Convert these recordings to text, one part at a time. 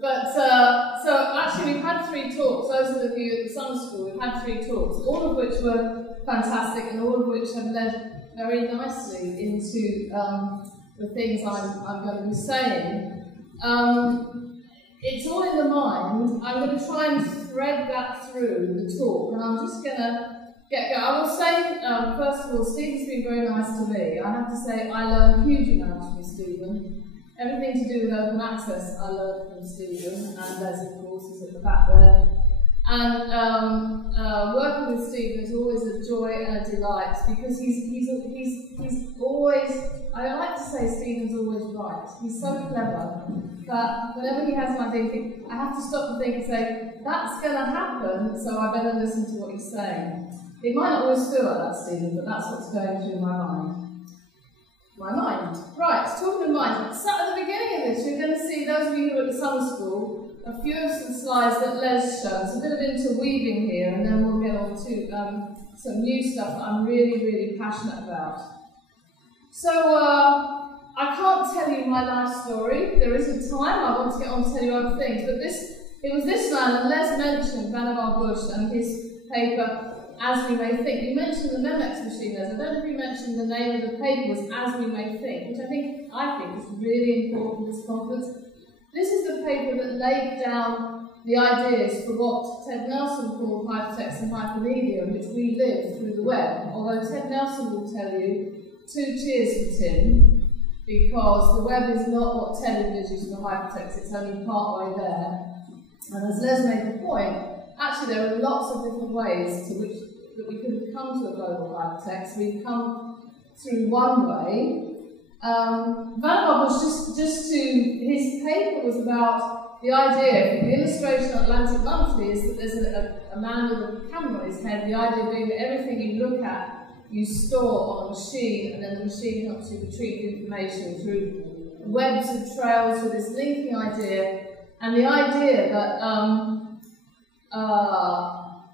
So actually we've had 3 talks. Those of you at the summer school, we've had 3 talks, all of which were fantastic and all of which have led very nicely into the things I'm going to be saying. It's all in the mind. I'm going to try and thread that through the talk, and I'm just going to get going. I will say, first of all, Stephen's been very nice to me. I have to say I learned huge amounts from Stephen. Everything to do with open access I learned from Stephen, and Les, of course, is at the back there. And working with Stephen is always a joy and a delight, because he's always, I like to say Stephen's always right. He's so clever that whenever he has an idea, I have to stop and think and say, that's going to happen, so I better listen to what he's saying. It might not always feel like that, Stephen, but that's what's going through my mind. Right, talking of mind. So at the beginning of this, you're going to see, those of you who are at the summer school, a few of some slides that Les showed. It's a bit of interweaving here, and then we'll get on to some new stuff that I'm really, really passionate about. So, I can't tell you my life story. There isn't time. I want to get on to tell you other things. But it was this man, and Les mentioned Vannevar Bush and his paper, As We May Think. You mentioned the Memex machine, Les. I don't know if you mentioned the name of the paper was As We May Think, which I think is really important for this conference. This is the paper that laid down the ideas for what Ted Nelson called hypertext and hypermedia, in which we live through the web. Although Ted Nelson will tell you, 2 cheers for Tim, because the web is not what Ted envisions for hypertext, it's only part way there. And as Les made the point, actually there are lots of different ways to which that we could have come to a global hypertext. We've come through one way. Vannevar Bush, just to, his paper was about the idea, the illustration on Atlantic Monthly is that there's a man with a camera on his head, the idea being that everything you look at, you store on a machine, and then the machine helps you retrieve information through webs of trails, with this linking idea, and the idea that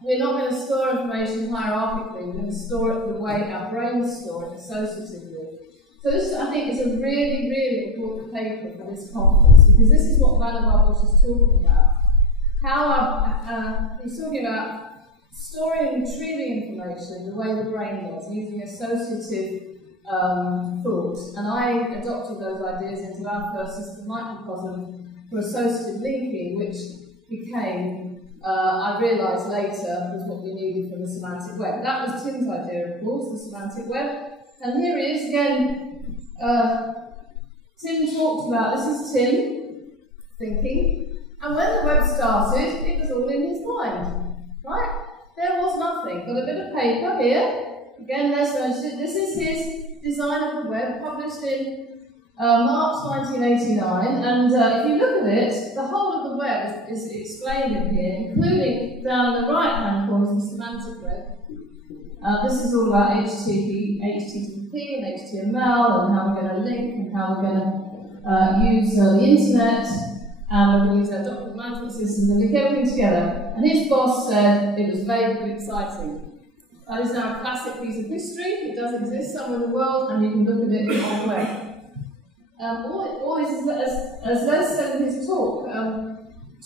we're not going to store information hierarchically, we're going to store it the way our brains store it, associatively. So this, I think, is a really, really important paper for this conference, because this is what Vannevar Bush is talking about. How he's talking about storing and retrieving information the way the brain does, using associative thought. And I adopted those ideas into our first system microcosm for associative linking, which became, I realised later, was what we needed for the semantic web. That was Tim's idea, of course, the semantic web. And here he is again. Tim talked about, this is Tim thinking, and when the web started, it was all in his mind, right? There was nothing, got a bit of paper here, again Les mentioned, this is his design of the web, published in March 1989, and if you look at it, the whole of the web is explained in here, including down in the right-hand corner is the semantic web. This is all about HTTP and HTML, and how we're going to link, and how we're going to use the internet, and we're going to use our document management systems and link everything together. And his boss said it was vague but exciting. That is now a classic piece of history. It does exist somewhere in the world, and you can look at it in one way. All this is, as Les said in his talk,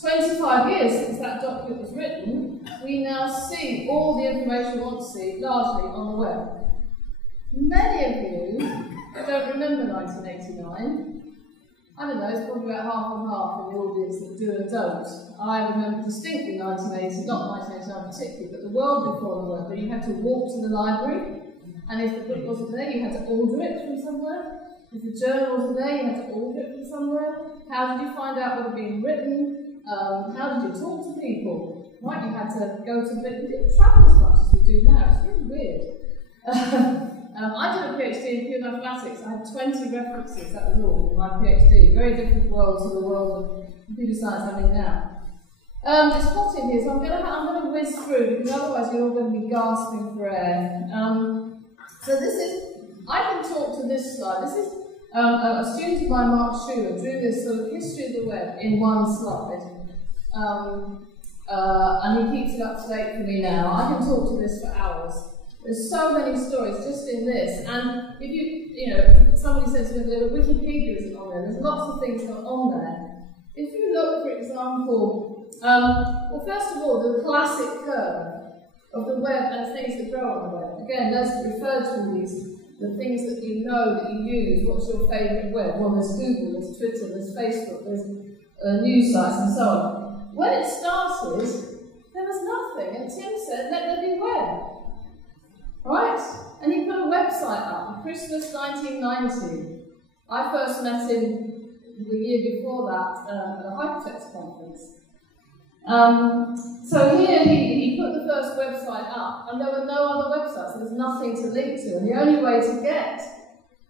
25 years since that document was written, we now see all the information we want to see largely on the web. Many of you don't remember 1989. I don't know, it's probably about half and half in the audience that do and don't. I remember distinctly 1980, not 1989 particularly, but the world before the web, where you had to walk to the library, and if the book wasn't there, you had to order it from somewhere. If the journal wasn't there, you had to order it from somewhere. How did you find out what had been written? How did you talk to people? Right, you had to go to bed. We didn't travel as much as we do now. It's really weird. I did a PhD in pure mathematics. I had 20 references, that was all, in my PhD. Very different world to the world of computer science I'm in now. It's hot in here, so I'm going to whiz through, because otherwise you're all going to be gasping for air. So this is, I can talk to this slide. This is a student of mine, Mark Schuler, drew this sort of history of the web in one slide. And he keeps it up to date for me now. I can talk to this for hours. There's so many stories just in this, and if somebody says that Wikipedia isn't on there, there's lots of things not on there. If you look, for example, well, first of all, the classic curve of the web and things that grow on the web. Again, those that refer to all these, the things that you know, that you use. What's your favourite web? Well, there's Google, there's Twitter, there's Facebook, there's news sites and so on. When it started, there was nothing, and Tim said, let there be web. Right? And he put a website up in Christmas 1990. I first met him the year before that at a hypertext conference. So here he put the first website up, and there were no other websites. There was nothing to link to, and the only way to get,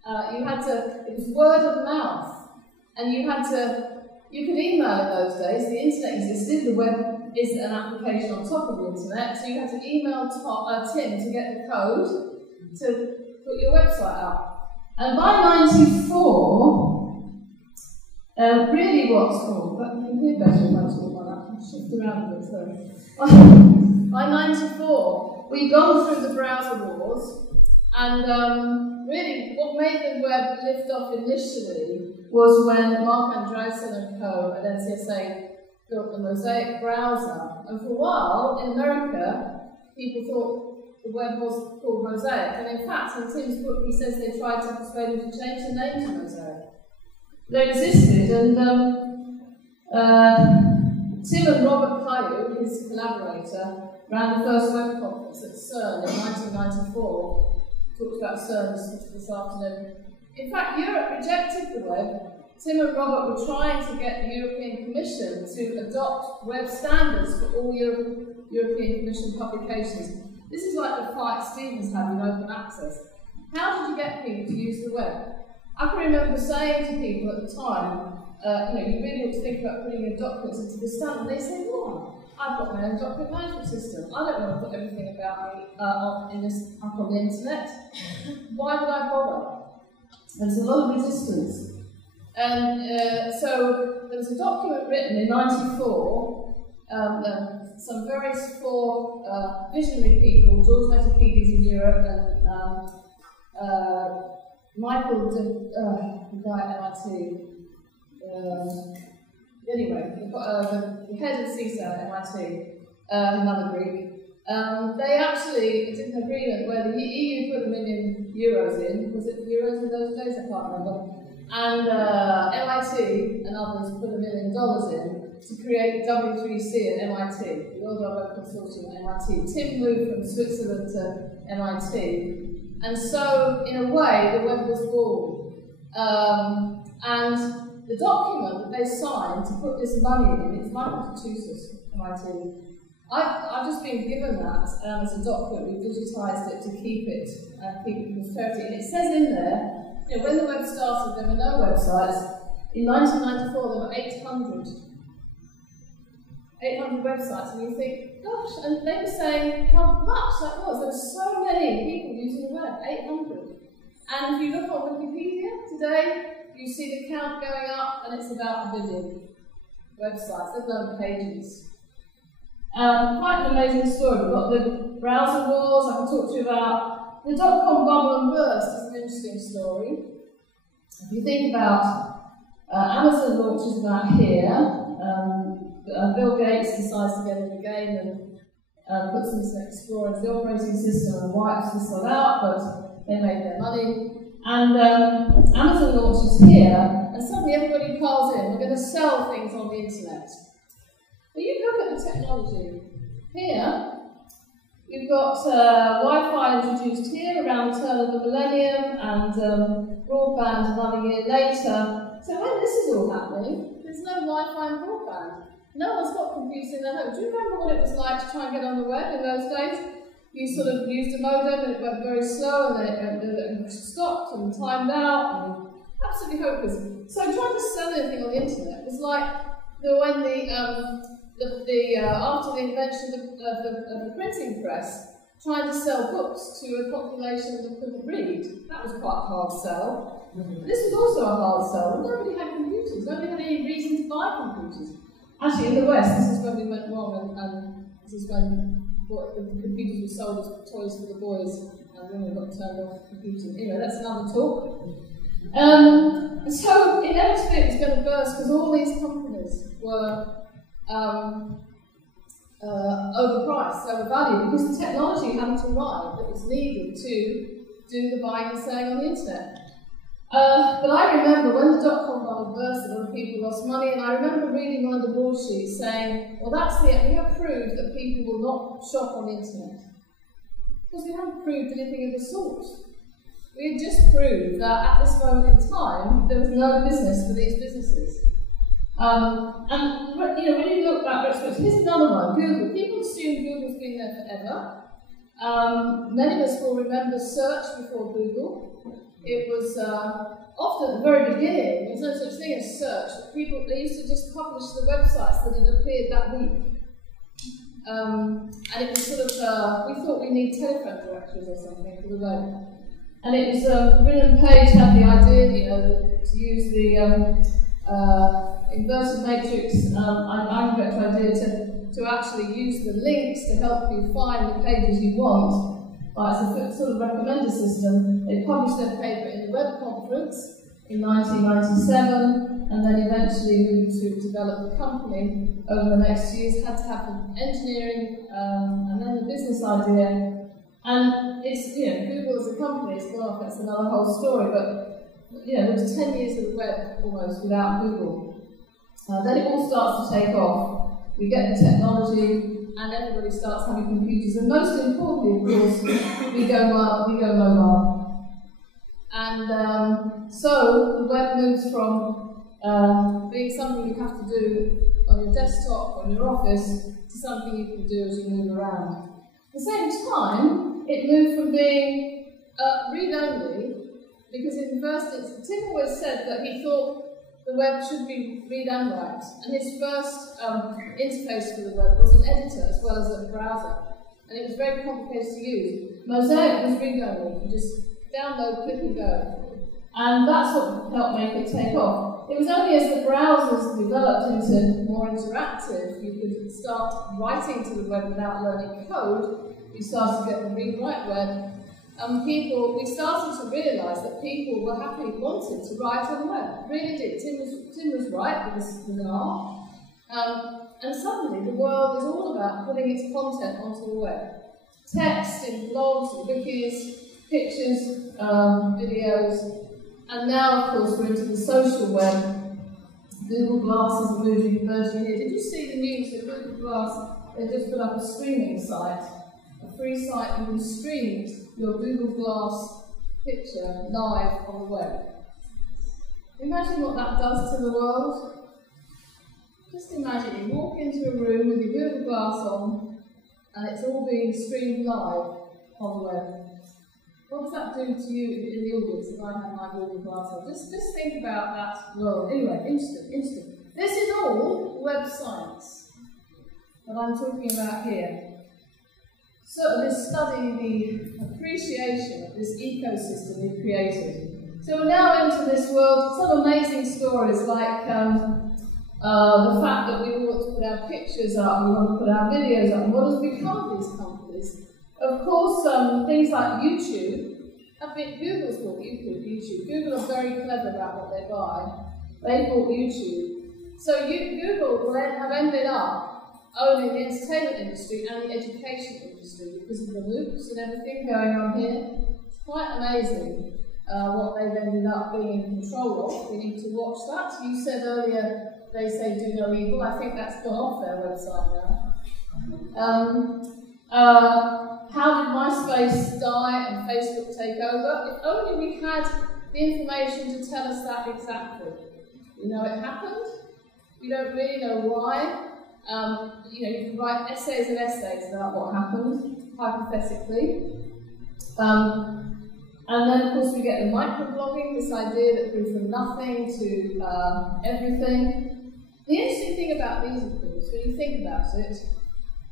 it was word of mouth, and you could email in those days. The internet existed, the web is an application on top of the internet, so you had to email Tim to get the code to put your website up. And by 94, really what's called, but you can hear better if I talk like that. Shift around a bit, sorry. By 94, we'd gone through the browser wars, and really what made the web lift off initially was when Mark Andreessen and co. at NCSA built the Mosaic browser. And for a while, in America, people thought the web was called Mosaic. And in fact, in Tim's book, he says they tried to persuade him to change the name to Mosaic. They resisted, and Tim and Robert Caillou, his collaborator, ran the first web conference at CERN in 1994. Talked about CERN this afternoon. In fact, Europe rejected the web. Tim and Robert were trying to get the European Commission to adopt web standards for all European Commission publications. This is like the fight Stevens had in open access. How did you get people to use the web? I can remember saying to people at the time, you really ought to think about putting your documents into the standard. They say, why? I've got my own document management system. I don't want to put everything about me up on the internet. Why would I bother? There's a lot of resistance. And so there was a document written in '94, some very four visionary people, George Metakides in Europe and Michael, the guy at MIT. Anyway, the head of CISA at MIT, another Greek, they actually did an agreement where the EU put €1 million in. Was it euros in those days? I can't remember. And MIT and others put $1 million in to create W3C at MIT, the World Wide Web Consortium at MIT. Tim moved from Switzerland to MIT. And so, in a way, the web was born. And the document that they signed to put this money in, it's Michael Tutus, MIT. I've just been given that as a document. We've digitised it to keep it in posterity. And it says in there, when the web started, there were no websites. In 1994, there were 800 websites, and you think, gosh, and they were saying how much that was. There were so many people using the web, 800. And if you look on Wikipedia today, you see the count going up, and it's about 1 billion websites, let alone pages. Quite an amazing story. We've got the browser wars I can talk to you about. The dot-com bubble and burst is an interesting story. If you think about Amazon launches about here, Bill Gates decides to get in the game and puts Internet Explorer as the operating system and wipes this lot out, but they made their money. And Amazon launches here, and suddenly everybody piles in. We're going to sell things on the internet. But you look at the technology. Here, we've got Wi-Fi introduced here around the turn of the millennium, and broadband another year later. So when this is all happening, there's no Wi-Fi and broadband. No one's got computers in their home. Do you remember what it was like to try and get on the web in those days? You sort of used a modem and it went very slow, and then it stopped and timed out, and absolutely hopeless. So trying to sell anything on the internet was like when after the invention of the printing press, trying to sell books to a population that couldn't read. That was quite a hard sell. This was also a hard sell. Nobody had computers. Nobody had any reason to buy computers. Actually, in the West, this is when we went wrong, and this is when the computers were sold as toys for the boys, and women got turned off computing. Anyway, that's another talk. So inevitably it was going to burst because all these companies were overpriced, overvalued, because the technology hadn't arrived that was needed to do the buying and selling on the internet. But I remember when the dot-com bubble burst, a lot of people lost money, and I remember reading one of the broadsheets saying, well, we have proved that people will not shop on the internet. Because we haven't proved anything of the sort. We had just proved that at this moment in time, there was no business for these businesses. And when you look back, here's another one, Google. People assume Google's been there forever. Many of us will remember search before Google. It was often at the very beginning, there was no such thing as search. They used to just publish the websites that had appeared that week. And it was sort of, we thought we need telephone directories or something for the web. And it was, William Page had the idea, to use the inverted matrix, architecture idea to actually use the links to help you find the pages you want. As a sort of recommender system. They published their paper in the Web Conference in 1997, and then eventually moved to develop the company over the next years. Had to have the engineering and then the business idea. And it's, Google as a company is gone off, that's another whole story, but there was 10 years of the web almost without Google. Then it all starts to take off. We get the technology, and everybody starts having computers, and most importantly, of course, we go mobile. And so the web moves from being something you have to do on your desktop or in your office to something you can do as you move around. At the same time, it moved from being read-only, because in the first instance, Tim always said that he thought the web should be read and write, and his first interface for the web was an editor as well as a browser, and it was very complicated to use. Mosaic was read-only, you just download, click and go, and that's what helped make it take off. It was only as the browsers developed into more interactive, you could start writing to the web without learning code, you started to get the read-write web. We started to realise that people were happily wanted to write on the web. Really did. Tim was right with an R. And suddenly the world is all about putting its content onto the web. Text in blogs, wikis, pictures, videos, and now of course we're into the social web. Google Glass is a moving version here. Did you see the news that Google Glass, they just put up a streaming site, a free site you can stream your Google Glass picture live on the web. Imagine what that does to the world. Just imagine you walk into a room with your Google Glass on and it's all being streamed live on the web. What does that do to you in the audience if I have my Google Glass on? Just think about that world. Anyway, interesting. This is all web science that I'm talking about here. So let's study the appreciation of this ecosystem we've created. So we're now into this world, some amazing stories like the fact that we want to put our pictures up, we want to put our videos up, and what has become of these companies. Of course, things like YouTube, Google's bought YouTube. Google are very clever about what they buy. They bought YouTube. So Google will have ended up owning the entertainment industry and the education industry because of the MOOCs and everything going on here. It's quite amazing what they've ended up being in control of. We need to watch that. You said earlier they say do no evil. I think that's gone off their website now. How did MySpace die and Facebook take over? If only we had the information to tell us that exactly. We know it happened. We don't really know why. You can write essays and essays about what happened, hypothetically. And then, of course, we get the microblogging, this idea that grew from nothing to everything. The interesting thing about these, of course, when you think about it,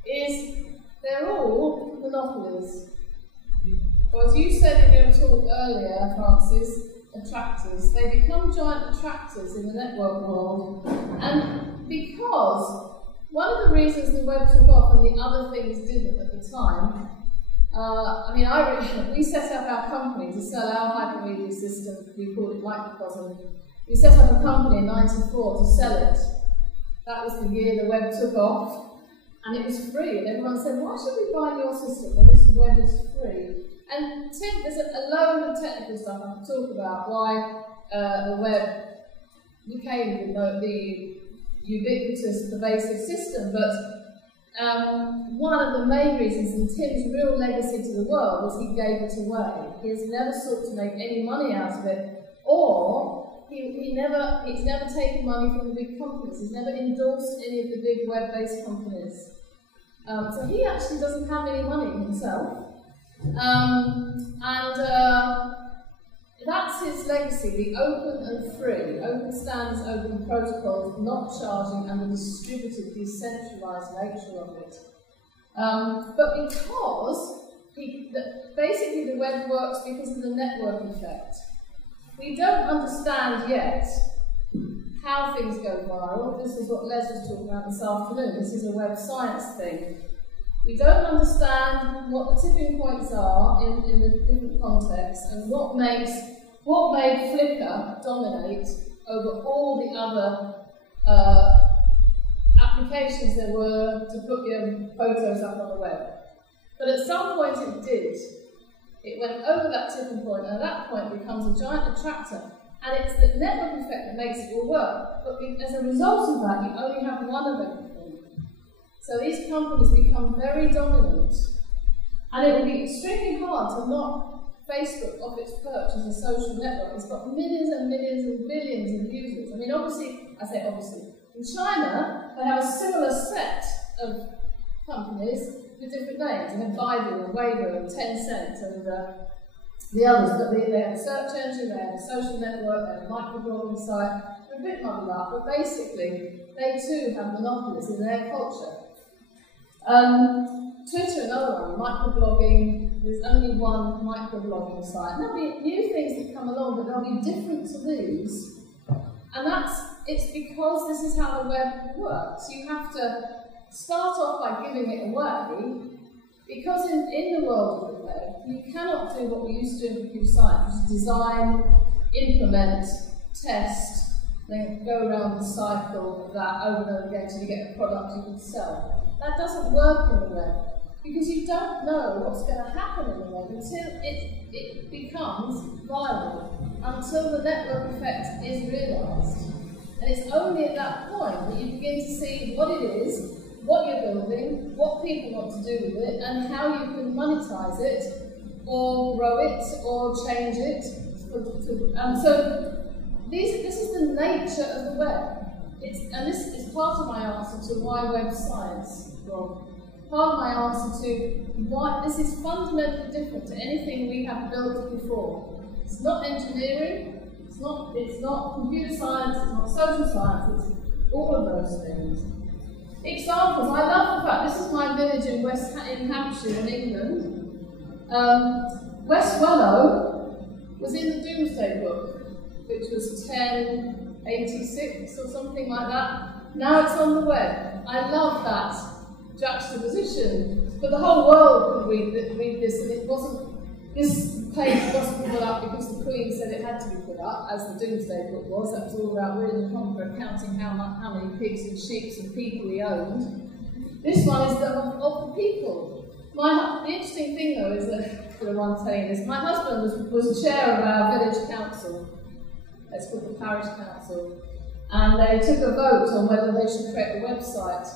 is they're all monopolies. Or as you said in your talk earlier, Francis, attractors. They become giant attractors in the network world. And because one of the reasons the web took off and the other things didn't at the time we set up our company to sell our hypermedia system. We called it Microcosm. We set up a company in '94 to sell it. That was the year the web took off, and it was free. And everyone said, "Why should we buy your system when this web is free?" And there's a load of technical stuff I can talk about why the web became the ubiquitous, pervasive system. But one of the main reasons, and Tim's real legacy to the world, was he gave it away. He has never sought to make any money out of it, or he's never taken money from the big companies. He's never endorsed any of the big web-based companies. So he actually doesn't have any money himself. That's his legacy, the open and free, open standards, open protocols, not charging, and the distributed, decentralized nature of it. But because basically the web works because of the network effect. We don't understand yet how things go viral. This is what Les was talking about this afternoon. This is a web science thing. We don't understand what the tipping points are in the different contexts and what made Flickr dominate over all the other applications there were to put your photos up on the web. But at some point it did. It went over that tipping point, and at that point it becomes a giant attractor. And it's the network effect that makes it all work. But as a result of that, you only have one of everything. So these companies become very dominant. And it will be extremely hard to knock Facebook off its perch as a social network. It's got millions and millions and billions of users. I mean, obviously, in China, they have a similar set of companies with different names. They have Baidu and Weibo and Tencent and the others. But they have a search engine, they have a social network, they have a microblogging site. They're a bit muddled up, but basically, they too have monopolies in their culture. Twitter, another one, microblogging. There's only one microblogging site. And there'll be new things that come along, but they'll be different to these. And it's because this is how the web works. You have to start off by giving it away, because in the world of the web, you cannot do what we used to do in computer science, which is design, implement, test, then go around the cycle of that over and over again until you get a product you can sell. That doesn't work in the web, because you don't know what's going to happen in the web until it becomes viral, until the network effect is realised. And it's only at that point that you begin to see what it is, what you're building, what people want to do with it, and how you can monetize it, or grow it, or change it. And so this is the nature of the web. And this is part of my answer to why web science, Rob. Part of my answer to why this is fundamentally different to anything we have built before. It's not engineering, it's not computer science, it's not social science, it's all of those things. Examples, I love the fact, this is my village in Hampshire in England. West Wellow was in the Doomsday Book, which was 1086 or something like that. Now it's on the web. I love that juxtaposition. But the whole world could read this, and this page wasn't put up because the Queen said it had to be put up, as the Doomsday Book was. That was all about William the Conqueror counting how many pigs and sheep and people he owned. This one is of the people. The interesting thing, though, is that, for the one saying this, my husband was chair of our village council. It's called the parish council. And they took a vote on whether they should create a website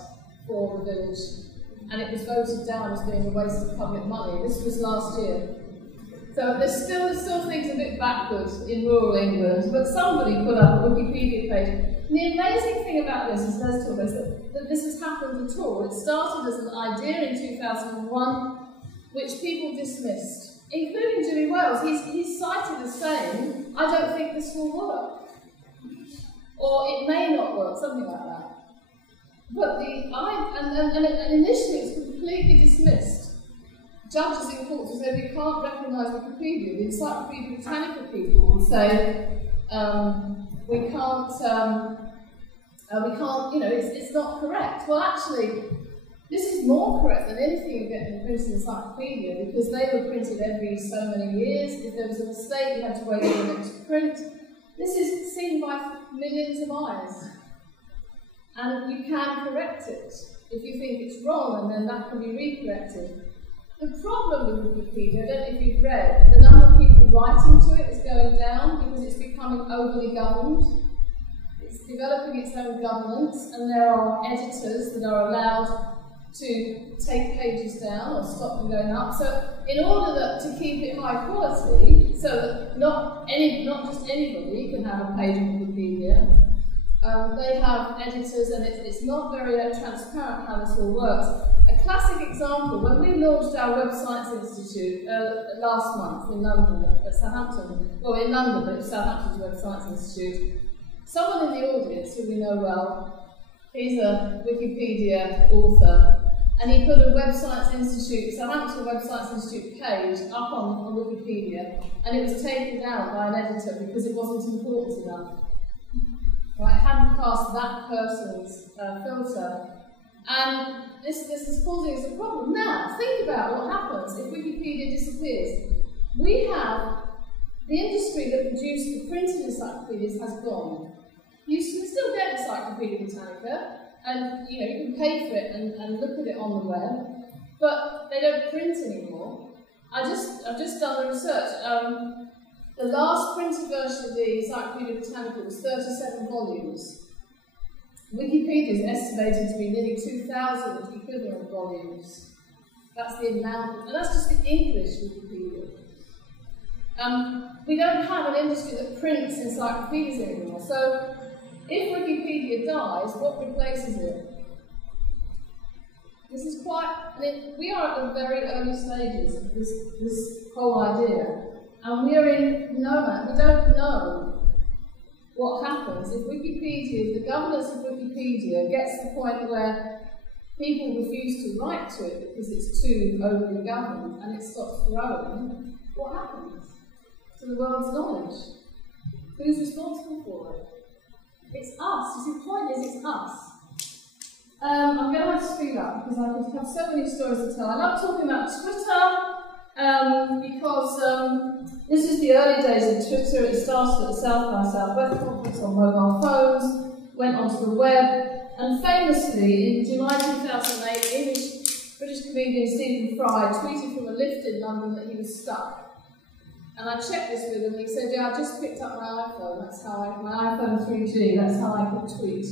for the village. And it was voted down as being a waste of public money. This was last year. So there's still things a bit backwards in rural England, but somebody put up a Wikipedia page. And the amazing thing about this is, that this has happened at all. It started as an idea in 2001, which people dismissed, including Jimmy Wales. He's cited as saying, "I don't think this will work," or "it may not work," something like that. But initially it was completely dismissed. Judges in courts would say, "We can't recognise Wikipedia." The Encyclopedia Britannica people would say, we can't, it's not correct. Well, actually, This is more correct than anything you get in a printed encyclopedia because they were printed every so many years. If there was a mistake, you had to wait for the next print. This is seen by millions of eyes. And you can correct it if you think it's wrong, and then that can be recorrected. The problem with Wikipedia, I don't know if you've read, the number of people writing to it is going down because it's becoming overly governed. It's developing its own governance, and there are editors that are allowed to take pages down or stop them going up. So in order to keep it high quality, so that not just anybody can have a page of Wikipedia, they have editors, and it's not very transparent how this all works. A classic example, when we launched our Web Science Institute last month in London, at Southampton, well in London, but Southampton's Web Science Institute, someone in the audience who we know well, he's a Wikipedia author, and he put a Web Science Institute, Southampton Web Science Institute page up on Wikipedia, and it was taken down by an editor because it wasn't important enough. Right, hadn't passed that person's filter. And this is causing us a problem. Now, think about what happens if Wikipedia disappears. We have the industry that produced the printed encyclopedias has gone. You can still get Encyclopedia Britannica, and you can pay for it and look at it on the web, but they don't print anymore. I've just done the research. The last printed version of the Encyclopedia Britannica was 37 volumes. Wikipedia is estimated to be nearly 2,000 equivalent volumes. That's the amount, and that's just the English Wikipedia. We don't have an industry that prints encyclopedias anymore. So, if Wikipedia dies, what replaces it? This is quite, we are at the very early stages of this whole idea. And we are in no man. We don't know what happens if Wikipedia, if the governance of Wikipedia gets to the point where people refuse to write to it because it's too overly governed and it stops growing. What happens to the world's knowledge? Who's responsible for it? It's us. You see, the point is, it's us. I'm going to have to speed up because I could have so many stories to tell. I love talking about Twitter. Because this is the early days of Twitter. It started at the South by Southwest conference on mobile phones, went onto the web, and famously in July 2008, British comedian Stephen Fry tweeted from a lift in London that he was stuck. And I checked this with him, and he said, yeah, I just picked up my iPhone, that's how my iPhone 3G, that's how I could tweet.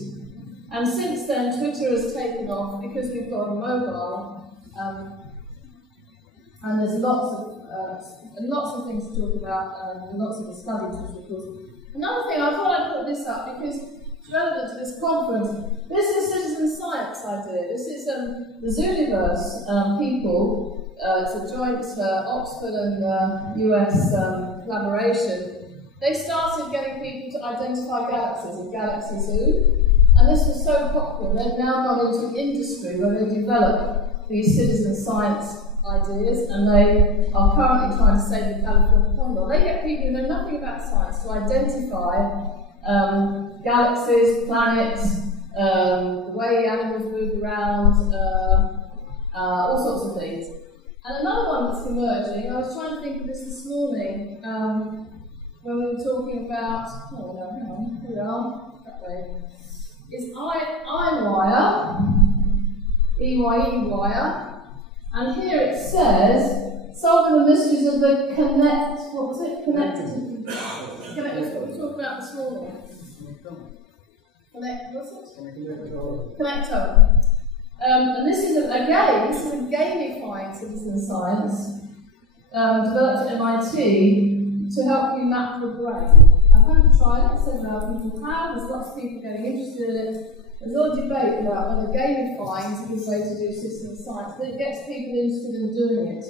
And since then, Twitter has taken off because we've got a mobile. And there's lots of things to talk about, and lots of the studies, of course. Another thing, I thought I'd put this up because it's relevant to this conference. This is citizen science idea. This is the Zooniverse people. It's a joint Oxford and US collaboration. They started getting people to identify galaxies at Galaxy Zoo, and this was so popular. They've now gone into industry where they develop these citizen science ideas, and they are currently trying to save the California condor. They get people who know nothing about science to identify galaxies, planets, the way animals move around, all sorts of things. And another one that's emerging, I was trying to think of this morning when we were talking about, oh no, hang on, here we are, that way, is iWire, EYE wire. And here it says, solving the mysteries of the what was it? That's what we talked about this morning. Connector. And this is a gamifying citizen science developed at MIT to help you map the brain. I haven't tried it, several people have, there's lots of people getting interested in it. There's a lot of debate about whether gamifying is a good way to do citizen science, but it gets people interested in doing it.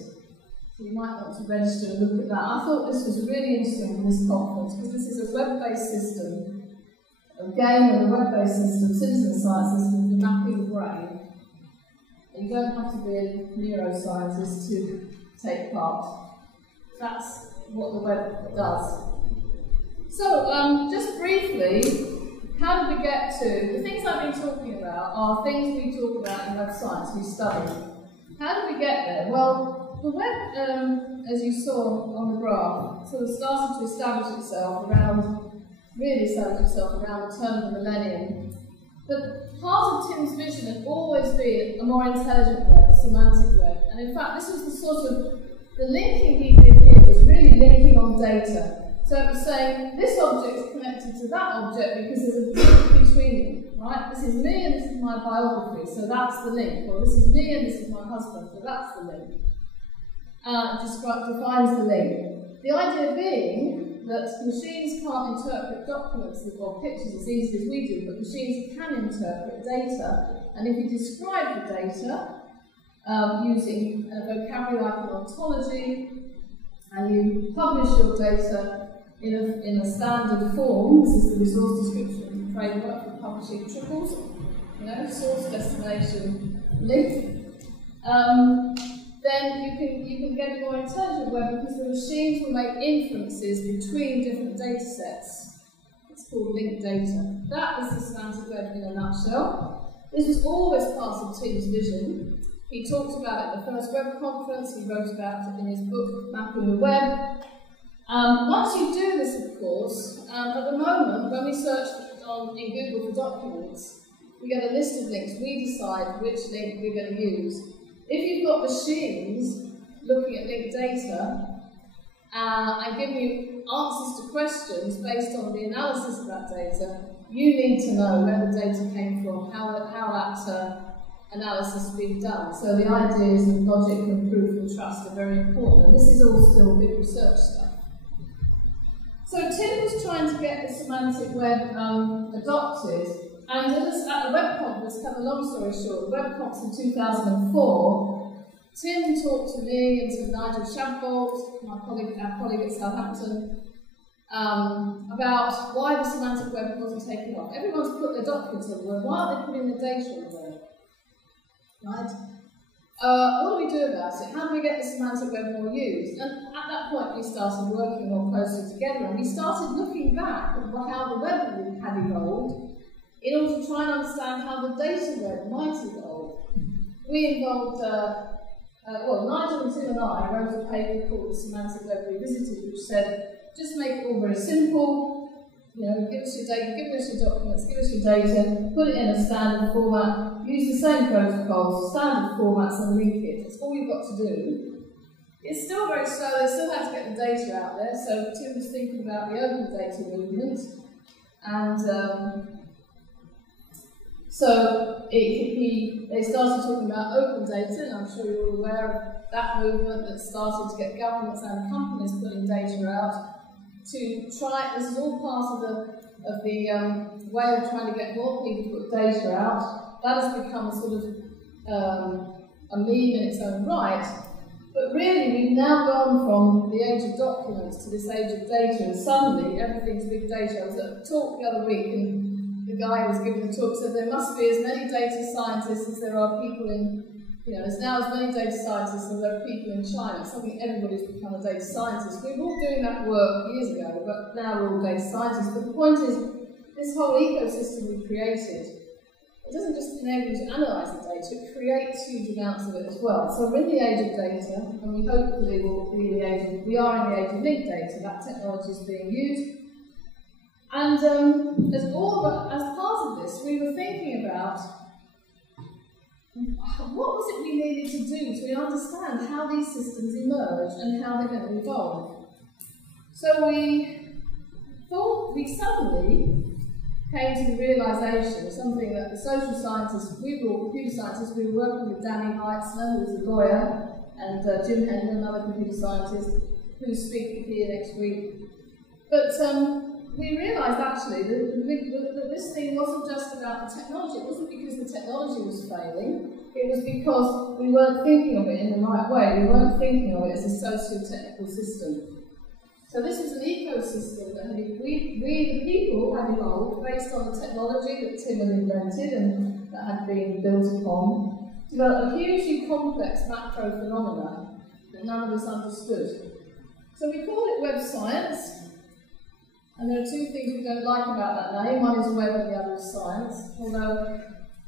So you might want to register and look at that. I thought this was really interesting for this conference because this is a web-based system, a game and a web-based system, citizen science system for mapping the brain. And you don't have to be a neuroscientist to take part. That's what the web does. So, just briefly, how did we get to, the things I've been talking about are things we talk about in web science, we study. How did we get there? Well, the web, as you saw on the graph, sort of started to establish itself around, really established itself around the turn of the millennium. But part of Tim's vision had always been a more intelligent web, a semantic web. And in fact, this was the sort of, the linking he did here was really linking on data. So it was saying, this object is connected to that object because there's a link between them, right? This is me and this is my biography, so that's the link. Or this is me and this is my husband, so that's the link. Defines the link. The idea being that machines can't interpret documents or pictures as easily as we do, but machines can interpret data. And if you describe the data using a vocabulary like an ontology, and you publish your data in a standard form, this is the resource description framework for publishing triples, source, destination, link, then you can get a more intelligent web because the machines will make inferences between different data sets. It's called linked data. That is the semantic web in a nutshell. This was always part of Tim's vision. He talked about it at the first web conference, he wrote about it in his book, Mapping the Web. Once you do this, of course, at the moment, when we search in Google for documents, we get a list of links. We decide which link we're going to use. If you've got machines looking at linked data and giving you answers to questions based on the analysis of that data, you need to know where the data came from, how that analysis is being done. So the ideas of logic and proof and trust are very important. And this is all still big research stuff. So Tim was trying to get the semantic web adopted, and at the web conference, to cut a long story short, the web conference in 2004, Tim talked to me and to Nigel Shadbolt, our colleague at Southampton, about why the semantic web wasn't taking off. Everyone's put their documents on the web, why aren't they putting the data on the web? Right? What do we do about it? How do we get the semantic web more used? And at that point, we started working more closely together, and we started looking back at how the web had evolved in order to try and understand how the data web might evolve. We involved, Nigel and Tim and I wrote a paper called The Semantic Web Revisited, which said, just make it all very simple. Give us your data, give us your documents, give us your data, put it in a standard format, use the same protocols, standard formats, and link it. That's all you've got to do. It's still very slow, they still have to get the data out there, so Tim was thinking about the open data movement, and so they started talking about open data, and I'm sure you're all aware of that movement that started to get governments and companies putting data out to try. This is all part of the way of trying to get more people to put data out. That has become sort of a meme in its own right. But really, we've now gone from the age of documents to this age of data, and suddenly everything's big data. I was at a talk the other week, and the guy who was giving the talk said there must be as many data scientists as there are people in, there's now as many data scientists as there are people in China. Something everybody's become a data scientist. We were all doing that work years ago, but now we're all data scientists. But the point is, this whole ecosystem we created, it doesn't just enable you to analyse the data, it creates huge amounts of it as well. So we're in the age of data, and we hopefully will be in the age of, we are in the age of linked data. That technology is being used. And as part of this, we were thinking about what was it we needed to do to understand how these systems emerge and how they're going to evolve. So we thought we suddenly came to the realisation of something that the social scientists, computer scientists, we were working with Danny Heitzner, who's a lawyer, and Jim Hendler, another computer scientist, who's speaking here next week. But we realised actually that this thing wasn't just about the technology. It wasn't because the technology was failing. It was because we weren't thinking of it in the right way. We weren't thinking of it as a socio-technical system. So this was an ecosystem that we the people had evolved based on the technology that Tim had invented and that had been built upon, to develop a hugely complex macro phenomena that none of us understood. So we called it web science. And there are two things we don't like about that name. One is web and the other is science, although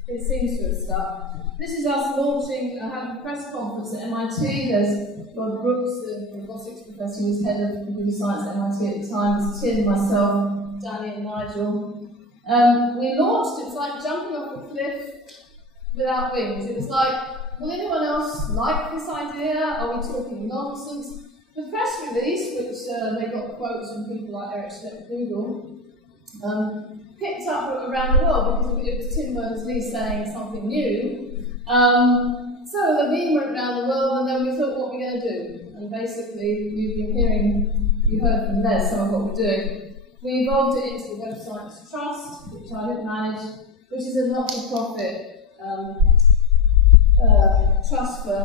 it seems to have stuck. This is us launching a press conference at MIT. There's Rod Brooks, the robotics professor who was head of computer science at MIT at the time. There's Tim, myself, Danny and Nigel. We launched, it's like jumping off a cliff without wings. It was like, will anyone else like this idea? Are we talking nonsense? The press release, which they got quotes from people like Eric Schmidt at Google, picked up around the world because it was Tim Berners-Lee saying something new. So the meme went around the world, and then we thought, what are we going to do? And basically, you've been hearing, you heard from Les some of what we're doing. We evolved it into the Web Science Trust, which I didn't manage, which is a not-for-profit trust for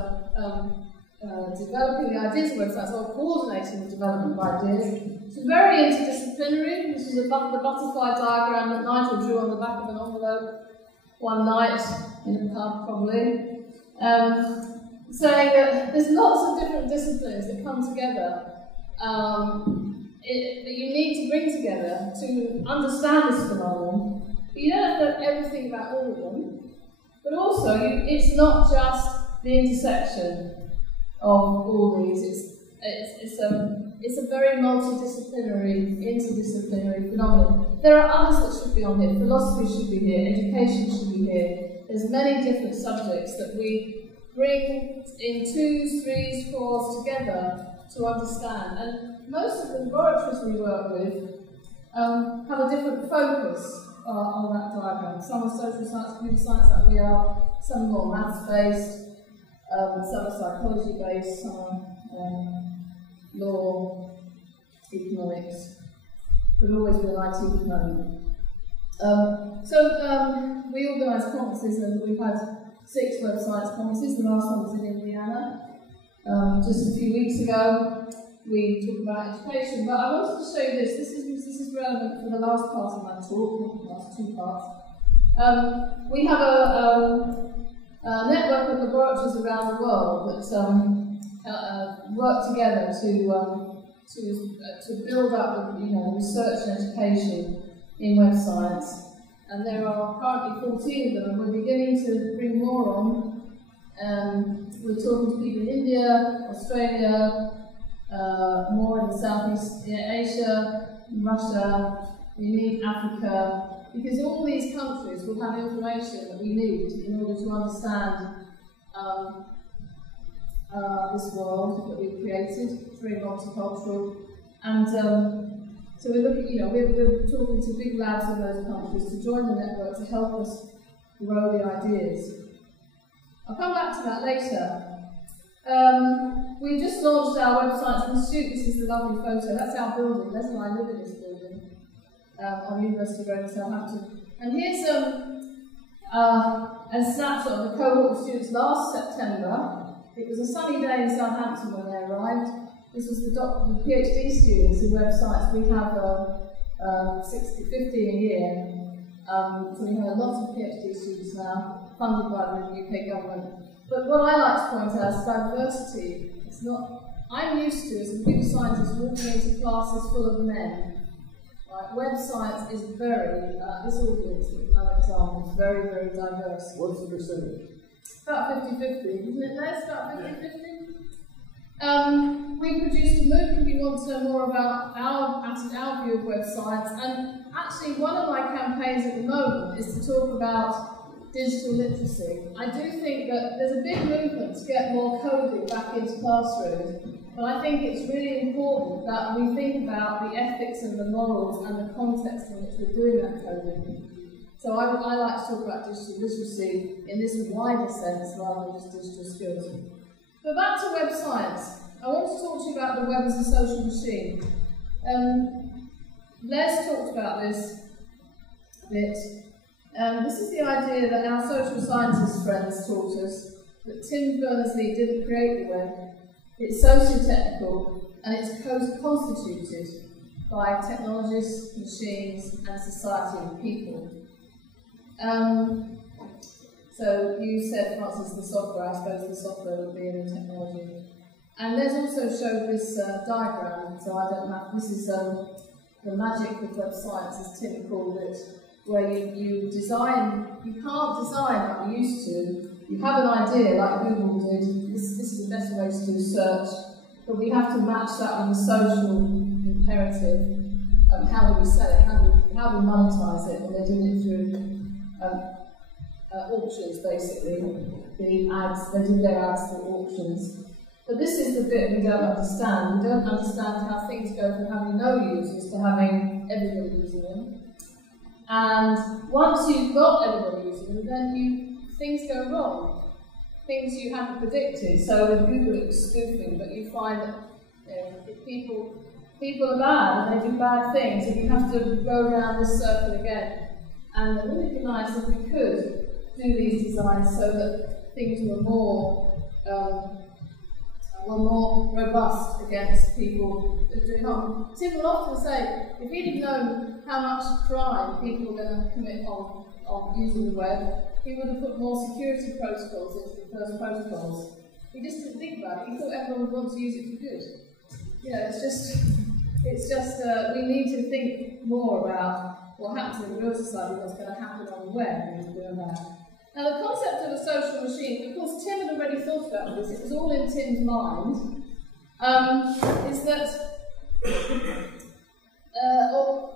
developing the ideas of websites, or coordinating the development of ideas. It's very interdisciplinary. This is the butterfly diagram that Nigel drew on the back of an envelope one night in a pub, probably, saying that there's lots of different disciplines that come together that you need to bring together to understand this phenomenon. But you don't have to know everything about all of them. But also, it's not just the intersection of all these. It's a very multidisciplinary, interdisciplinary phenomenon. There are others that should be on here. Philosophy should be here. Education should be here. There's many different subjects that we bring in 2s, 3s, 4s together to understand. And most of the laboratories we work with have a different focus on that diagram. Some are social science, computer science, like we are. Some are more maths-based. Some are psychology-based. Some are law, economics, but always with an IT component. We organise conferences, and we've had 6 web science conferences. The last one was in Indiana just a few weeks ago. We talk about education, but I wanted to show you this. This is relevant for the last part of my talk, the last 2 parts. We have a network of laboratories around the world that work together to build up research and education in web science. And there are currently 14 of them, and we're beginning to bring more on. We're talking to people in India, Australia, more in Southeast Asia, Russia. We need Africa, because all these countries will have information that we need in order to understand this world that we've created. It's very multicultural, and so we're looking. We're talking to big labs in those countries to join the network to help us grow the ideas. I'll come back to that later. We just launched our Web Science Institute. This is the lovely photo. That's our building. Les and I live in this building on University Road in Southampton. And here's a snapshot of the cohort of students last September. It was a sunny day in Southampton when they arrived. This was the PhD students in web science. We have 15 a year. So we have a lot of PhD students now, funded by the UK government. But what I like to point out is diversity. It's not. I'm used to, as a computer scientist, walking into classes full of men. Right? Web science is very, this audience, another example, is very, very diverse. What's the percentage? About 50-50, isn't it, Les? About 50-50? We produced a MOOC if you want to know more about our view of web science. And actually, one of my campaigns at the moment is to talk about digital literacy. I do think that there's a big movement to get more coding back into classrooms, but I think it's really important that we think about the ethics and the morals and the context in which we're doing that coding. So I like to talk about digital literacy in this wider sense rather than just digital skills. But back to web science. I want to talk to you about the web as a social machine. Les talked about this a bit. This is the idea that our social scientist friends taught us, that Tim Berners-Lee didn't create the web. It's socio-technical, and it's constituted by technologies, machines, and society and people. So you said, Francis, the software. I suppose the software would be in the technology. And Les also showed this diagram. So I don't have. This is the the magic of web science, as Tim called it, where you design, you can't design like we used to. You have an idea like Google did, this is the best way to do search, but we have to match that with a social imperative. How do we sell it? How do we monetize it? And they're doing it through auctions, basically. The ads, they do their ads through auctions. But this is the bit we don't understand. We don't understand how things go from having no users to having everybody using them. And once you've got everybody using them, then things go wrong. Things you hadn't predicted. So with Google it was spoofing, but you find that if people are bad and they do bad things, and you have to go around this circle again. And it would be nice if we could do these designs so that things were more robust against people doing harm. Tim will often say, if he'd have known how much crime people were going to commit on using the web, he would have put more security protocols into the first protocols. He just didn't think about it. He thought everyone would want to use it for good. It's just we need to think more about what happens in real society, what's going to happen on the web, and doing that. Now, the concept of a social machine, of course, Tim had already thought about this. It was all in Tim's mind. Is that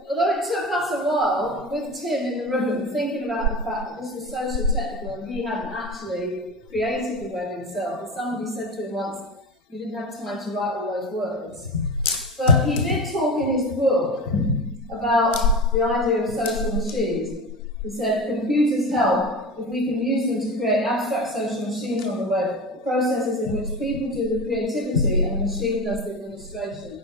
although it took us a while with Tim in the room thinking about the fact that this was socio-technical and he hadn't actually created the web himself, as somebody said to him once, you didn't have time to write all those words. But he did talk in his book about the idea of social machines. He said, computers help if we can use them to create abstract social machines on the web, processes in which people do the creativity and the machine does the administration.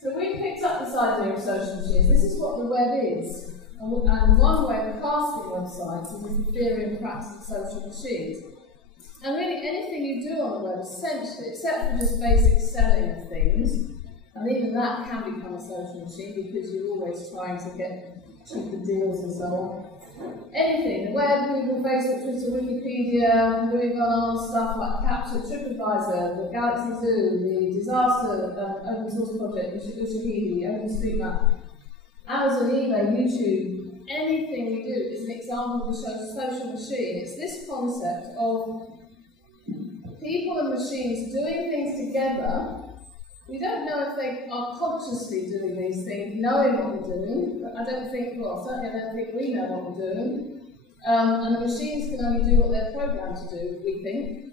So we picked up this idea of social machines. This is what the web is. And one way of casting websites is the theory and practice of social machines. And really anything you do on the web, essentially, except for just basic selling of things, and even that can become a social machine because you're always trying to get cheaper deals and so on. Anything, the web, Google, Facebook, Twitter, Wikipedia, doing on stuff like Capture, TripAdvisor, the Galaxy Zoo, the Disaster open source project, Ushahidi, OpenStreetMap, Amazon, eBay, YouTube, anything we do is an example of a social machine. It's this concept of people and machines doing things together. We don't know if they are consciously doing these things, knowing what we're doing, but I don't think, well, certainly I don't think we know what we're doing. And the machines can only do what they're programmed to do, we think.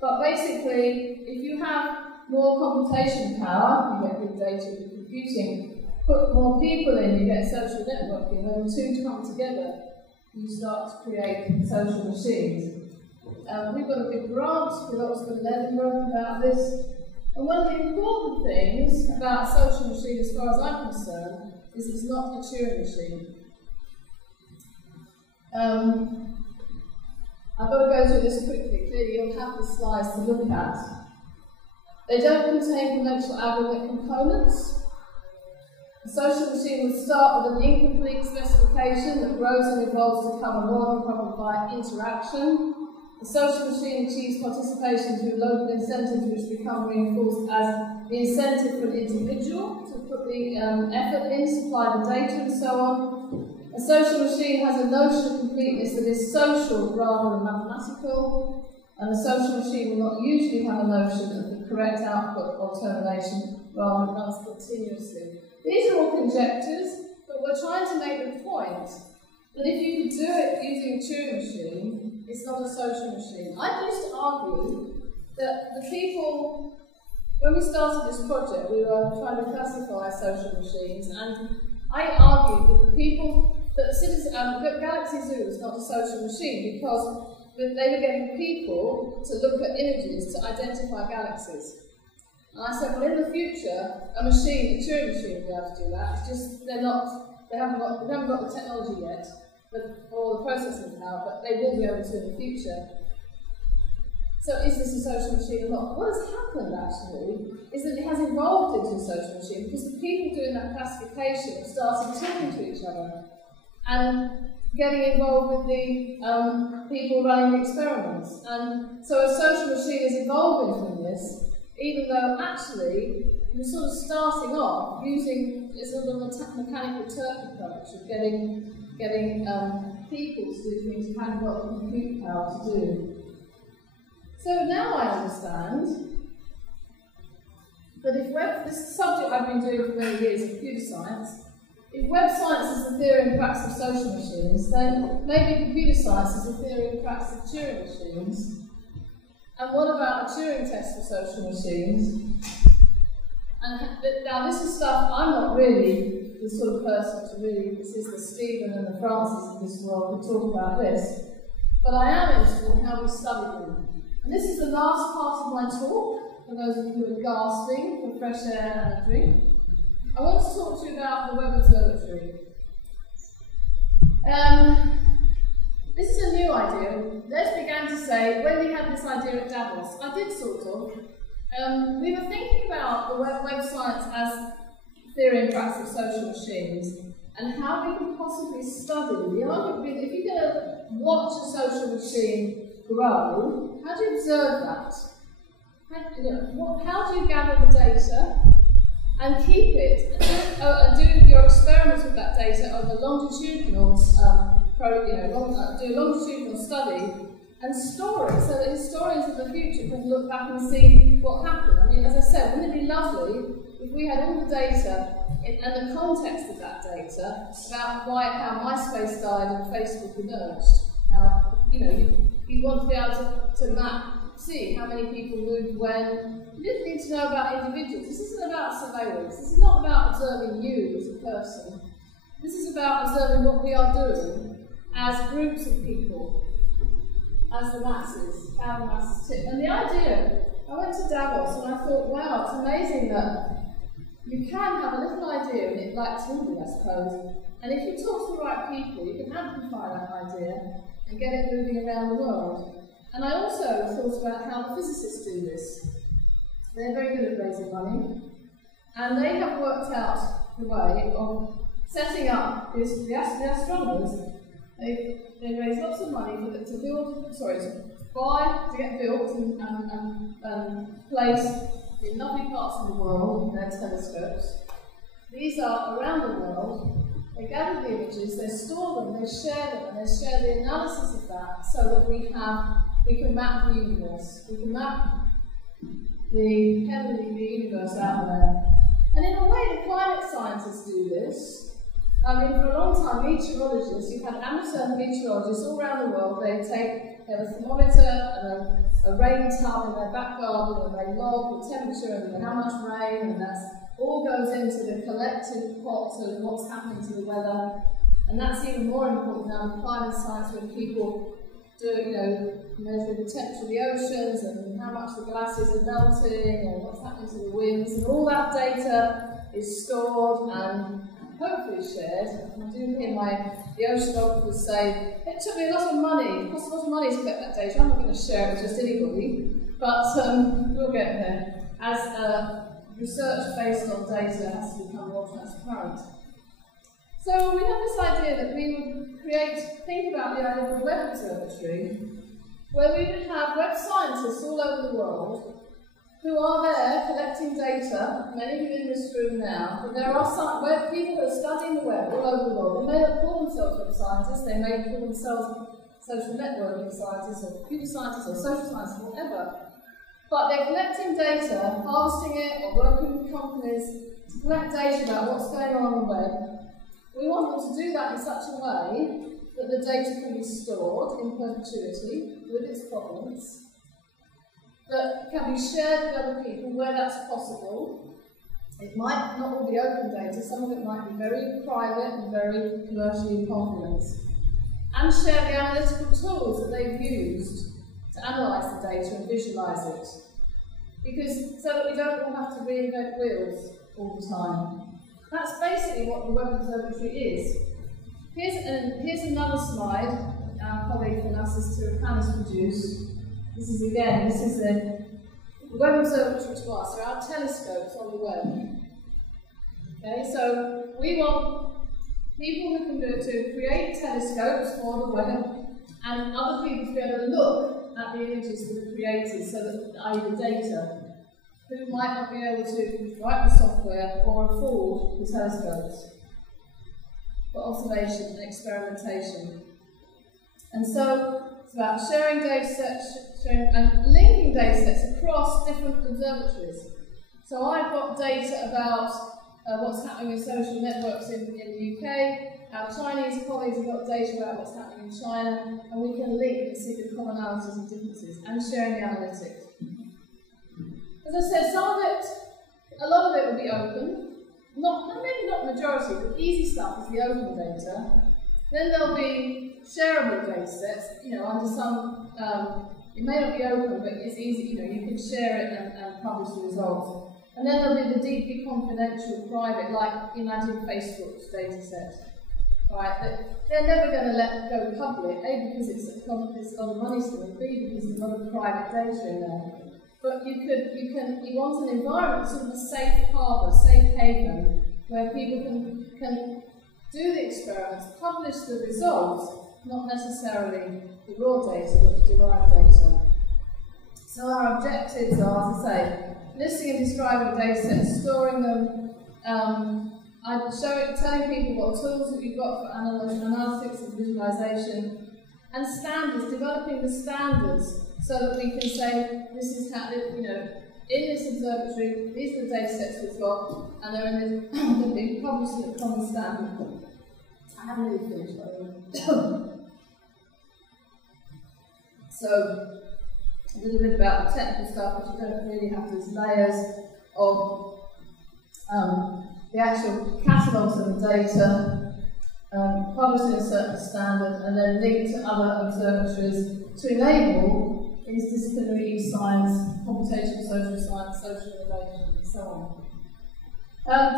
But basically, if you have more computation power, you get big data with computing, put more people in, you get social networking. When the two come together, you start to create social machines. We've got a big grant with Oxford and Edinburgh about this. And one of the important things about a social machine, as far as I'm concerned, is it's not a Turing machine. I've got to go through this quickly. Clearly, you'll have the slides to look at. They don't contain conventional algorithmic components. A social machine would start with an incomplete specification that grows and evolves to become a modern problem via interaction. The social machine achieves participation through local incentives which become reinforced as the incentive for an individual to put the effort in, supply the data and so on. A social machine has a notion of completeness that is social rather than mathematical, and a social machine will not usually have a notion of the correct output or termination rather than runs continuously. These are all conjectures, but we're trying to make the point that if you could do it using a Turing machine, it's not a social machine. I used to argue that the people, when we started this project, we were trying to classify social machines, and I argued that the people, that Galaxy Zoo was not a social machine because they were getting people to look at images to identify galaxies. And I said, well, in the future, a machine, a Turing machine, will be able to do that. It's just they haven't got the technology yet. Or the processing power, but they will be able to in the future. So is this a social machine or not? What has happened actually is that it has evolved into a social machine because the people doing that classification have started talking to each other and getting involved with the people running the experiments. And so a social machine is evolving from this, even though actually you're sort of starting off using a sort of mechanical Turk approach of getting people to do things you hadn't got the compute power to do. So now I understand that if this subject I've been doing for many years, computer science, if web science is the theory and practice of social machines, then maybe computer science is the theory and practice of Turing machines. And what about a Turing test for social machines? And now this is stuff, I'm not really the sort of person to really, this is the Stephen and the Francis of this world who talk about this, but I am interested in how we study them. And this is the last part of my talk, for those of you who are gasping for fresh air and a drink. I want to talk to you about the Web Observatory. This is a new idea. Les began to say, when we had this idea at Davos, I did sort of. We were thinking about the web science as theory and practice of social machines, and how we can possibly study. The argument being, if you're going to watch a social machine grow, how do you observe that? How do you gather the data and keep it, and do your experiments with that data over longitudinal, do a longitudinal study and store it so that historians of the future can look back and see what happened. I mean, as I said, wouldn't it be lovely if we had all the data and the context of that data about how MySpace died and Facebook emerged? How, you want to be able to see how many people moved when. You didn't need to know about individuals. This isn't about surveillance. This is not about observing you as a person. This is about observing what we are doing as groups of people, as the masses, how the masses tip. And the idea, I went to Davos and I thought, wow, it's amazing that you can have a little idea, and it like Turing, I suppose, and if you talk to the right people, you can amplify that idea and get it moving around the world. And I also thought about how the physicists do this. They're very good at raising money, and they have worked out the way of setting up the astronomers. They raise lots of money to get built and placed in lovely parts of the world in their telescopes. These are around the world. They gather the images, they store them, they share them, and they share the analysis of that so that we can map the universe. We can map the universe out there. And in a way, the climate scientists do this. I mean, for a long time, meteorologists, you've had amateur meteorologists all around the world. They have a thermometer and a rain tub in their back garden, and they log the temperature and how much rain, and that all goes into the collective pot of what's happening to the weather. And that's even more important now in climate science, when people measure the temperature of the oceans and how much the glaciers are melting and what's happening to the winds, and all that data is stored and hopefully shared. I do hear the oceanographers say, it took me a lot of money, it cost a lot of money to get that data. I'm not going to share it with just anybody, but we'll get there. As research based on data has to become more transparent. So we have this idea that we would think about the idea of a web observatory, where we would have web scientists all over the world who are there collecting data, many of you in this room now, but there are some people who are studying the web all over the world. They may not call themselves web scientists, they may call themselves social networking scientists or computer scientists or social scientists, whatever. But they're collecting data, harvesting it, or working with companies to collect data about what's going on the web. We want them to do that in such a way that the data can be stored in perpetuity with its provenance, that can be shared with other people where that's possible. It might not all be open data, some of it might be very private and very commercially in confidence. And share the analytical tools that they've used to analyse the data and visualise it. So that we don't all have to reinvent wheels all the time. That's basically what the Web Observatory is. Here's another slide our colleague Thanasis Tirapanis produced. This is the Web Observatory to us. There are telescopes on the web. Okay, so we want people who can to create telescopes for the web, and other people to be able to look at the images that are created, so that, i.e. the data. who might not be able to write the software or afford the telescopes for observation and experimentation. And so it's about sharing data sets and linking data sets across different observatories. So I've got data about what's happening in social networks in the UK. Our Chinese colleagues have got data about what's happening in China, and we can link and see the commonalities and differences, and sharing the analytics. As I said, a lot of it will be open. Maybe not the majority, but the easy stuff is the open data. Then there'll be shareable data sets, under some, it may not be open, but it's easy, you can share it and publish the results. And then there'll be the deeply confidential, private, like imagine Facebook's data set. Right, they're never going to let it go public, A, because it's a lot of money still, and B, because there's a lot of private data in there. But you want an environment, sort of a safe harbour, safe haven, where people can do the experiments, publish the results, not necessarily the raw data, but the derived data. So our objectives are, as I say, listing and describing data sets, storing them, telling people what tools that you've got for analytics and visualization, and standards, developing the standards so that we can say, this is how, in this observatory, these are the data sets we've got, and they're being published in a common standard. I haven't really finished, by the way. So, a little bit about the technical stuff, which you don't really have these layers of the actual catalogues of the data, published in a certain standard, and then linked to other observatories to enable interdisciplinary science, computational social science, social innovation, and so on.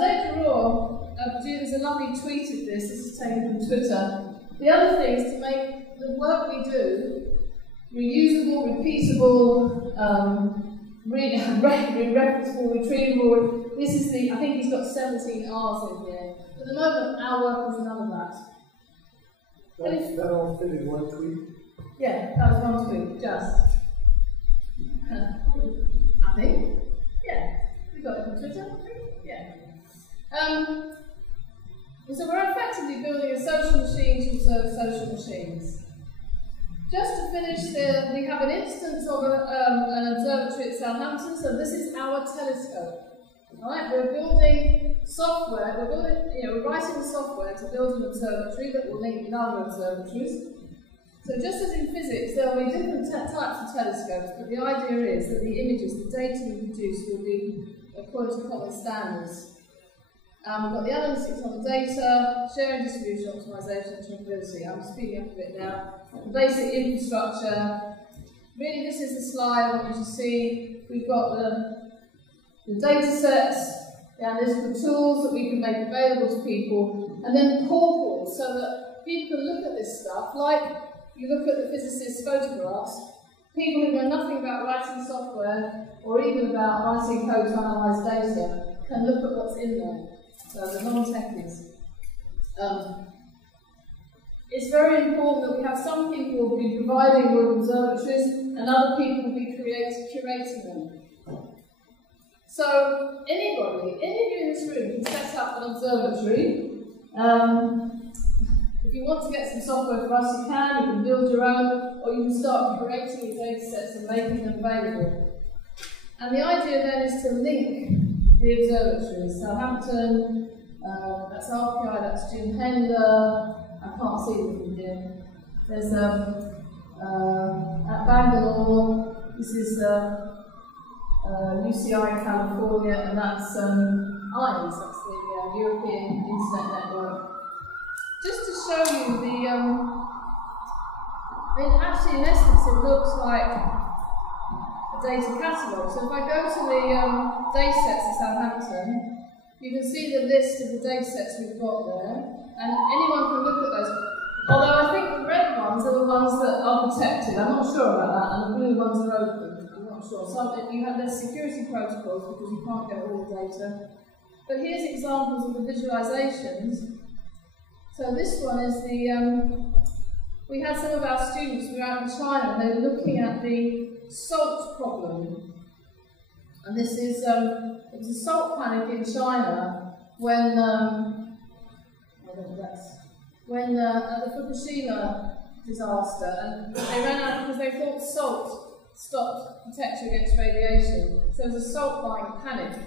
David Raw, there's a lovely tweet of this is taken from Twitter. The other thing is to make the work we do reusable, repeatable, referenceable, retrievable. This is I think he's got 17 R's in here. At the moment, our work is none of that. That all fit in one tweet? Yeah, that was one tweet, just. I think. Yeah. We got it on Twitter? Yeah. So we're effectively building a social machine to observe social machines. Just to finish, we have an instance of an observatory at Southampton, so this is our telescope. Right? We're building software, we're writing the software to build an observatory that will link with other observatories. So just as in physics, there will be different types of telescopes, but the idea is that the images, the data we produce will be according to common standards. We've got the analytics on the data, sharing, distribution, optimization, and traceability. I'm speeding up a bit now. The basic infrastructure. Really, this is the slide I want you to see. We've got the data sets, the analytical tools that we can make available to people, and then portals so that people can look at this stuff, like you look at the physicist's photographs. People who know nothing about writing software or even about writing code to analyze data can look at what's in there. So the non-techies. It's very important that we have some people who will be providing with observatories and other people will be curating them. So anybody, any of you in this room can set up an observatory. If you want to get some software for us, you can build your own, or you can start curating your data sets and making them available. And the idea then is to link the observatories. Southampton, that's RPI, that's Jim Hendler, I can't see them from here. There's at Bangalore, this is UCI in California, and that's IANS, that's the European Internet Network. Just to show you the, actually in essence it looks like a data catalogue. So if I go to the data sets at Southampton, you can see the list of the data sets we've got there, and anyone can look at those. Although I think the red ones are the ones that are protected. I'm not sure about that, and the blue ones are open. I'm not sure. So you have their security protocols because you can't get all the data. But here's examples of the visualizations. So this one is the, we had some of our students who were out in China and they were looking at the salt problem. And this is, it was a salt panic in China when, at the Fukushima disaster, and they ran out because they thought salt stopped protection against radiation. So there was a salt buying panic,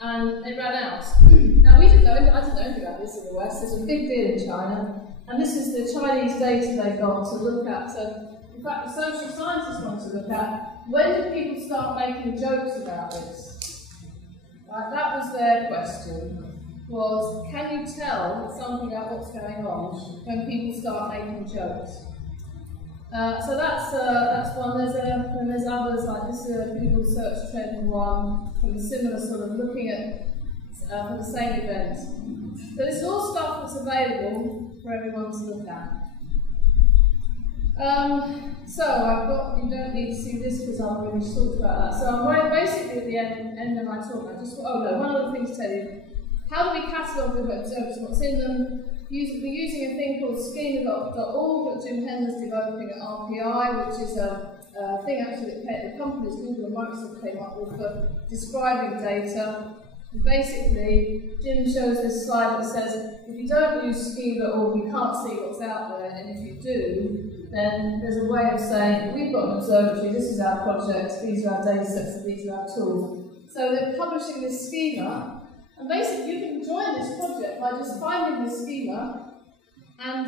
and they ran out. Now I didn't know anything about this in the West. It's a big deal in China, and this is the Chinese data they got to look at. So, in fact, the social scientists want to look at when do people start making jokes about this. Right, that was their question. Was, can you tell something about what's going on when people start making jokes? So that's one. There's others like this is a Google search trend one from a similar sort of looking at for the same event. So this is all stuff that's available for everyone to look at. So I've got, you don't need to see this because I've already talked about that. So I'm basically at the end of my talk. One other thing to tell you. How do we catalogue the web services, what's in them? We're using a thing called schema.org that Jim Hender's developing at RPI, which is a thing actually that the companies Google and Microsoft came up with for describing data. And basically, Jim shows this slide that says, if you don't use schema.org, you can't see what's out there, and if you do, then there's a way of saying, we've got an observatory, this is our project, these are our data sets, and these are our tools. So they're publishing this schema. And basically, you can join this project by just finding the schema and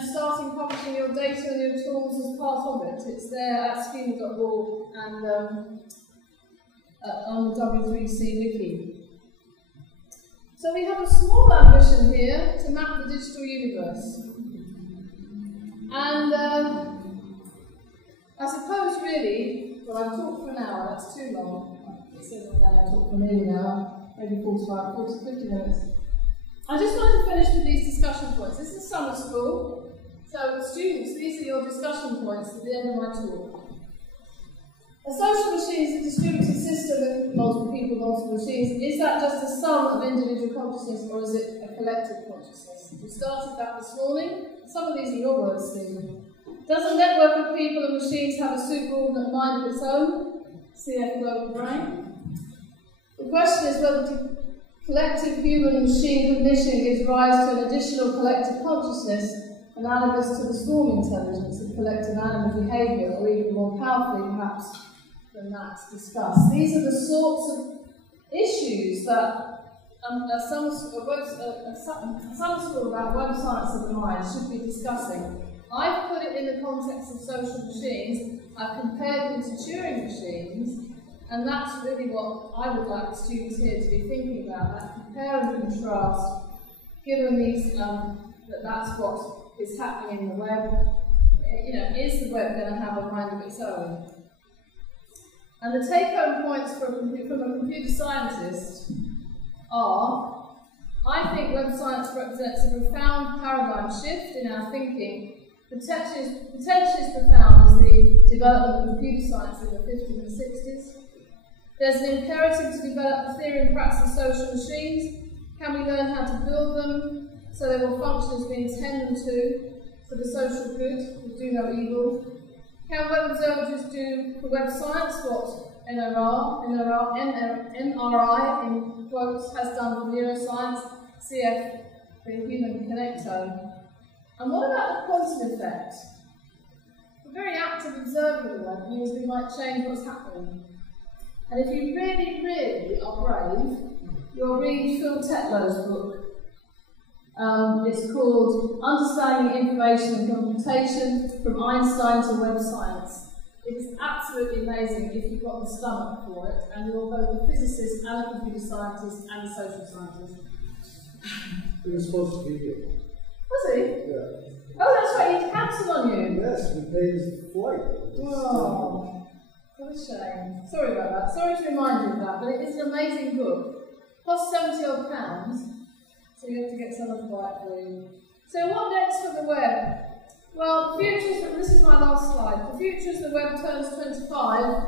starting publishing your data and your tools as part of it. It's there at schema.org and on the W3C wiki. So we have a small ambition here to map the digital universe. And I suppose really, well, I've talked for an hour, that's too long. It says on there I've talked for nearly an hour. Maybe 50 minutes. I just wanted to finish with these discussion points. This is summer school, so students, these are your discussion points at the end of my talk. A social machine is a distributed system with multiple people, multiple machines. Is that just a sum of individual consciousness, or is it a collective consciousness? We started that this morning. Some of these are your words, Stephen. Does a network of people and machines have a superordinate mind of its own? CF global brain. The question is whether the collective human-machine cognition gives rise to an additional collective consciousness analogous to the swarm intelligence of collective animal behaviour, or even more powerfully, perhaps, than that discussed. These are the sorts of issues that some school about web science of the mind should be discussing. I've put it in the context of social machines. I've compared them to Turing machines. And that's really what I would like the students here to be thinking about, that compare and contrast, given these, that's what is happening in the web. You know, is the web going to have a mind of its own? And the take-home points from a computer scientist are, I think web science represents a profound paradigm shift in our thinking, potentially as profound as the development of computer science in the 50s and 60s. There's an imperative to develop the theory and practice of social machines. Can we learn how to build them so they will function as we intend them to, for the social good, to do no evil? Can web observatories do for web science what NRI, in quotes, has done for neuroscience, CF, the human connectome? And what about the quantum effect? A very active observer of the web means we might change what's happening. And if you really, really are brave, you'll read Phil Tetlow's book. It's called Understanding Information and Computation from Einstein to Web Science. It is absolutely amazing if you've got the stomach for it, and you're both a physicist and a computer scientist and a social scientist. He was supposed to be here. Was he? Yeah. Oh, that's right, he cancelled on you. Yes, we paid his flight. Oh. What a shame. Sorry about that. Sorry to remind you of that, but it is an amazing book. Costs £70 odd, so you have to get someone to buy it for you. So what next for the web? Well, this is my last slide. The future as the web turns 25.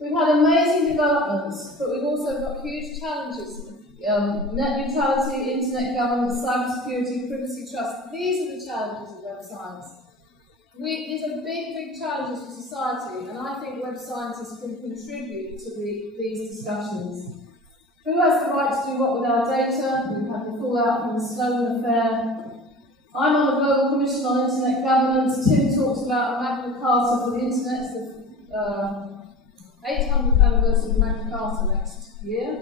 We've had amazing developments, but we've also got huge challenges. Net neutrality, internet governance, cybersecurity, privacy trust. These are the challenges of web science. these are big challenges for society, and I think web scientists can contribute to these discussions. Who has the right to do what with our data? We've had the fallout from the Snowden affair. I'm on the Global Commission on Internet Governance. Tim talks about a Magna Carta for the Internet, the 800th anniversary of Magna Carta next year.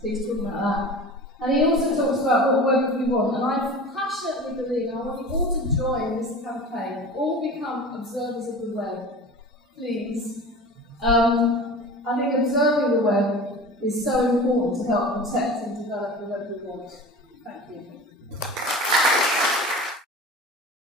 So he's talking about that. And he also talks about what web we want. And I passionately believe, and I want you all to join this campaign, all become observers of the web, please. I think observing the web is so important to help protect and develop the web we want. Thank you.